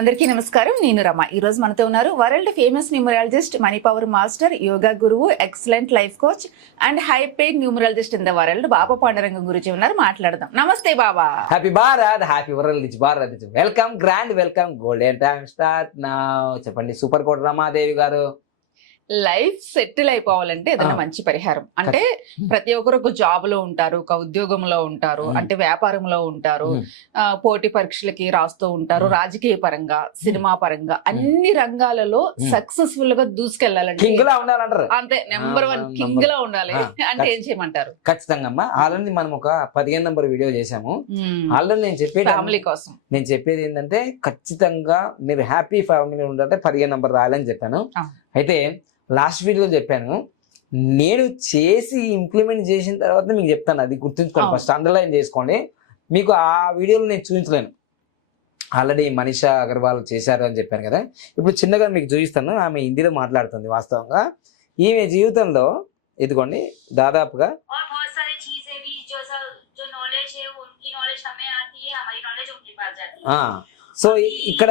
అందరికీ నమస్కారం. నేను రమ. ఈ రోజు మనతో ఉన్నారు world famous numerologist, money power master, yoga గురువు, excellent life coach and high paid numerologist in the world Baba Pandurangam గురించి ఉన్నారు. మాట్లాడదాం. Namaste Baba. Happy Bharat, happy world Bharat. Welcome, grand welcome. Golden time start now. చెప్పండి super quote Ramadevi garu. Life settle అయిపోవాలంటే ఏదైనా మంచి పరిహారం అంటే ప్రతి ఒక్కరు ఒక జాబ్ లో ఉంటారు, ఒక ఉద్యోగంలో ఉంటారు, అంటే వ్యాపారంలో ఉంటారు, పోటీ పరీక్షలకి రాస్తూ ఉంటారు, రాజకీయ పరంగా, సినిమా పరంగా అన్ని రంగాలలో సక్సెస్ఫుల్ గా దూసుకెళ్లాలంటే అంతే నెంబర్ 1 కింగ్ లా ఉండాలి అంటే ఏం చేయమంటారు? ఖచ్చితంగా అమ్మా. ఆల్రెడీ మనం ఒక 15 నంబర్ వీడియో చేసాము. ఆల్రెడీ నేను చెప్పేది ఫ్యామిలీ కోసం. నేను చెప్పేది ఏంటంటే ఖచ్చితంగా మీరు హ్యాపీ ఫ్యామిలీ ఉండాలంటే 15 నంబర్ రాయాలని చెప్పాను. అయితే లాస్ట్ వీడియోలో చెప్పాను, నేను చేసి ఇంప్లిమెంట్ చేసిన తర్వాత మీకు చెప్తాను. అది గుర్తుంచుకోండి, ఫస్ట్ అండర్లైన్ చేసుకోండి. మీకు ఆ వీడియోలో నేను చూపించలేను, ఆల్రెడీ మనీషా అగర్వాల్ చేశారు అని చెప్పాను కదా. ఇప్పుడు చిన్నగా మీకు చూపిస్తాను. ఆమె హిందీలో మాట్లాడుతుంది. వాస్తవంగా ఈమె జీవితంలో ఇదిగోండి దాదాపుగా సో ఇక్కడ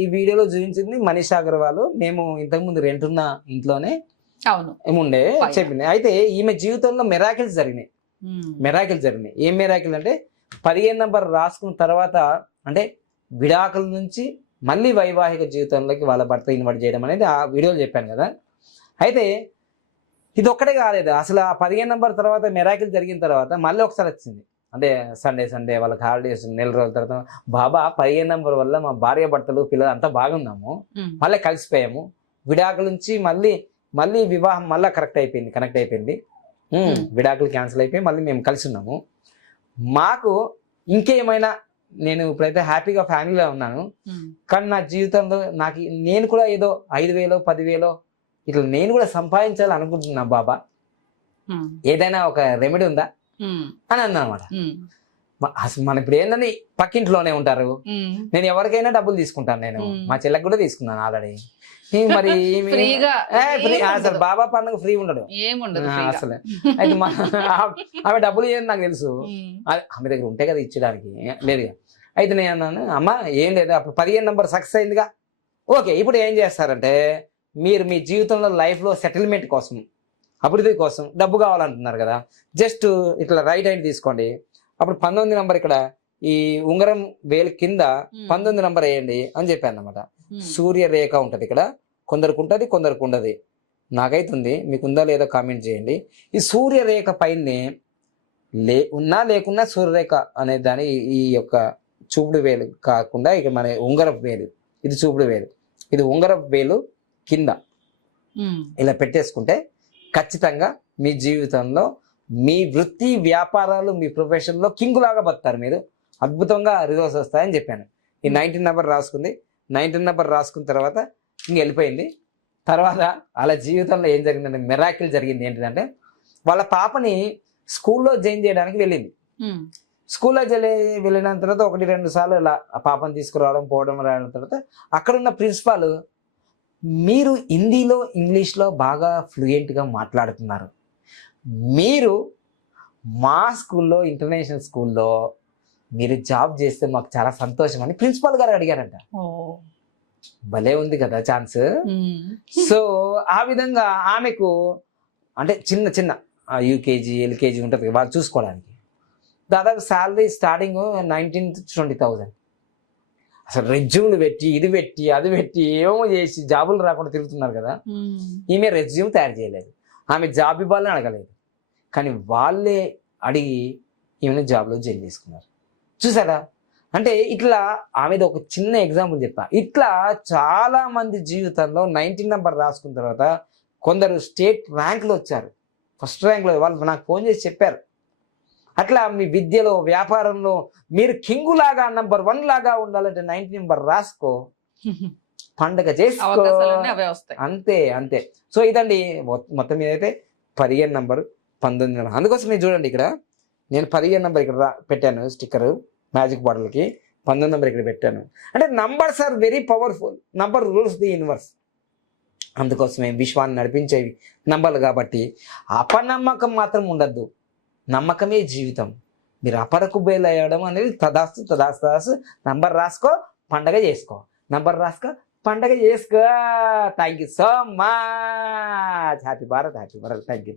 ఈ వీడియోలో చూపించింది మనీషా అగర్వాల్. మేము ఇంతకుముందు రెంట్ ఉన్న ఇంట్లోనే ఏముండే చెప్పింది. అయితే ఈమె జీవితంలో మెరాకిల్స్ జరిగినాయి. ఏం మెరాకిల్ అంటే 15 నంబర్ రాసుకున్న తర్వాత అంటే విడాకుల నుంచి మళ్ళీ వైవాహిక జీవితంలోకి వాళ్ళ భర్త ఇన్వైట్ చేయడం అనేది ఆ వీడియోలో చెప్పాను కదా. అయితే ఇది ఒక్కటే కాలేదు, అసలు ఆ 15 నంబర్ తర్వాత మెరాకిల్ జరిగిన తర్వాత మళ్ళీ ఒకసారి వచ్చింది. అంటే సండే వాళ్ళకి హాలిడేస్ నెల రోజుల తర్వాత, బాబా 15 నంబర్ వల్ల మా భార్య భర్తలు పిల్లలు అంతా బాగున్నాము, మళ్ళీ కలిసిపోయాము, విడాకుల నుంచి మళ్ళీ వివాహం మళ్ళీ కనెక్ట్ అయిపోయింది, విడాకులు క్యాన్సిల్ అయిపోయి మళ్ళీ మేము కలిసి ఉన్నాము. మాకు ఇంకేమైనా నేను ఇప్పుడైతే హ్యాపీగా ఫ్యామిలీలో ఉన్నాను, కానీ నా జీవితంలో నేను కూడా ఏదో 5,000 10,000 ఇట్లా నేను కూడా సంపాదించాలి అనుకుంటున్నా బాబా, ఏదైనా ఒక రెమెడీ ఉందా అని అన్నా అనమాట. మనం ఇప్పుడు ఏందని పక్కింట్లోనే ఉంటారు, నేను ఎవరికైనా డబ్బులు తీసుకుంటాను. నేను మా చెల్లెకి కూడా తీసుకున్నాను ఆల్రెడీ. మరి అసలు బాబా పండుగ ఫ్రీ ఉండడు అసలు. అయితే ఆమె డబ్బులు ఇవ్వని నాకు తెలుసు, ఆమె దగ్గర ఉంటే కదా ఇచ్చడానికి, లేదుగా. అయితే నేను అన్నాను, అమ్మ ఏం లేదు, అప్పుడు 15 నంబర్ సక్సెస్ అయిందిగా, ఓకే ఇప్పుడు ఏం చేస్తారంటే మీరు మీ జీవితంలో లైఫ్లో సెటిల్మెంట్ కోసం, అభివృద్ధి కోసం డబ్బు కావాలంటున్నారు కదా, జస్ట్ ఇట్లా రైట్ హ్యాండ్ తీసుకోండి. అప్పుడు 19 నంబర్ ఇక్కడ ఈ ఉంగరం వేలు కింద 19 నంబర్ వేయండి అని చెప్పాను అనమాట. సూర్య రేఖ ఉంటది ఇక్కడ, కొందరికి ఉంటది కొందరికి ఉండదు. నాకైతుంది, మీకు ఉందా లేదా కామెంట్ చేయండి. ఈ సూర్య రేఖ పైన లేకున్నా సూర్యరేఖ అనే దాని ఈ యొక్క చూపుడు వేలు కాకుండా ఇక మన ఉంగరపు వేలు, ఇది చూపుడు వేలు, ఇది ఉంగరపు వేలు కింద ఇలా పెట్టేసుకుంటే ఖచ్చితంగా మీ జీవితంలో మీ వృత్తి వ్యాపారాలు మీ ప్రొఫెషన్లో కింగ్ లాగా బతారు, మీరు అద్భుతంగా రిజల్ట్స్ వస్తాయని చెప్పాను. ఈ 19 నంబర్ రాసుకుంది. 19 నంబర్ రాసుకున్న తర్వాత ఇంక వెళ్ళిపోయింది. తర్వాత వాళ్ళ జీవితంలో ఏం జరిగిందంటే మెరాకిల్ జరిగింది. ఏంటంటే వాళ్ళ పాపని స్కూల్లో జాయిన్ చేయడానికి వెళ్ళింది. స్కూల్లో వెళ్ళిన తర్వాత 1-2 సార్లు ఇలా ఆ పాపని తీసుకురావడం రావడం తర్వాత అక్కడున్న ప్రిన్సిపాల్, మీరు హిందీలో ఇంగ్లీష్లో బాగా ఫ్లూయెంట్గా మాట్లాడుతున్నారు, మీరు మా స్కూల్లో ఇంటర్నేషనల్ స్కూల్లో మీరు జాబ్ చేస్తే మాకు చాలా సంతోషం అని ప్రిన్సిపాల్ గారు అడిగారంట. భలే ఉంది కదా ఛాన్స్. సో ఆ విధంగా ఆమెకు అంటే చిన్న యూకేజీ ఎల్కేజీ ఉంటుంది వాళ్ళు చూసుకోవడానికి, దాదాపు శాలరీ స్టార్టింగ్ 19,000-20,000. అసలు రెజ్యూమ్లు పెట్టి ఇది పెట్టి అది పెట్టి ఏమో చేసి జాబులు రాకుండా తిరుగుతున్నారు కదా. ఈమె రెజ్యూమ్ తయారు చేయలేదు, ఆమె జాబ్ ఇవ్వాలని అడగలేదు, కానీ వాళ్ళే అడిగి ఈమెను జాబ్లో జాయిన్ చేసుకున్నారు. చూసారా? అంటే ఇట్లా ఆమెది ఒక చిన్న ఎగ్జాంపుల్ చెప్పా. ఇట్లా చాలా మంది జీవితంలో 19 నంబర్ రాసుకున్న తర్వాత కొందరు స్టేట్ ర్యాంక్లో వచ్చారు, ఫస్ట్ ర్యాంక్లో. వాళ్ళు నాకు ఫోన్ చేసి చెప్పారు. అట్లా మీ విద్యలో వ్యాపారంలో మీరు కింగు లాగా నంబర్ 1 లాగా ఉండాలంటే 19 నంబర్ రాసుకో, పండగ చేసుకో, అంతే. సో ఇదండి మొత్తం మీద అయితే 15 నంబర్ 19 నంబర్. అందుకోసం మీరు చూడండి, ఇక్కడ నేను 15 నంబర్ ఇక్కడ పెట్టాను స్టిక్కర్ మ్యాజిక్ బాటిల్కి, 19 నంబర్ ఇక్కడ పెట్టాను. అంటే numbers are very powerful, number rules the universe. అందుకోసమే విశ్వాన్ని నడిపించేవి నంబర్లు కాబట్టి అపనమ్మకం మాత్రం ఉండద్దు, నమ్మకమే జీవితం. మీరు అపరకు బయలు అయ్యడం అనేది తదాస్తు నంబర్ రాసుకో, పండగ చేసుకో. నంబర్ రాసుకో, పండగ చేసుకో. Thank you so much. Happy Bharat, happy Bharat. Thank you.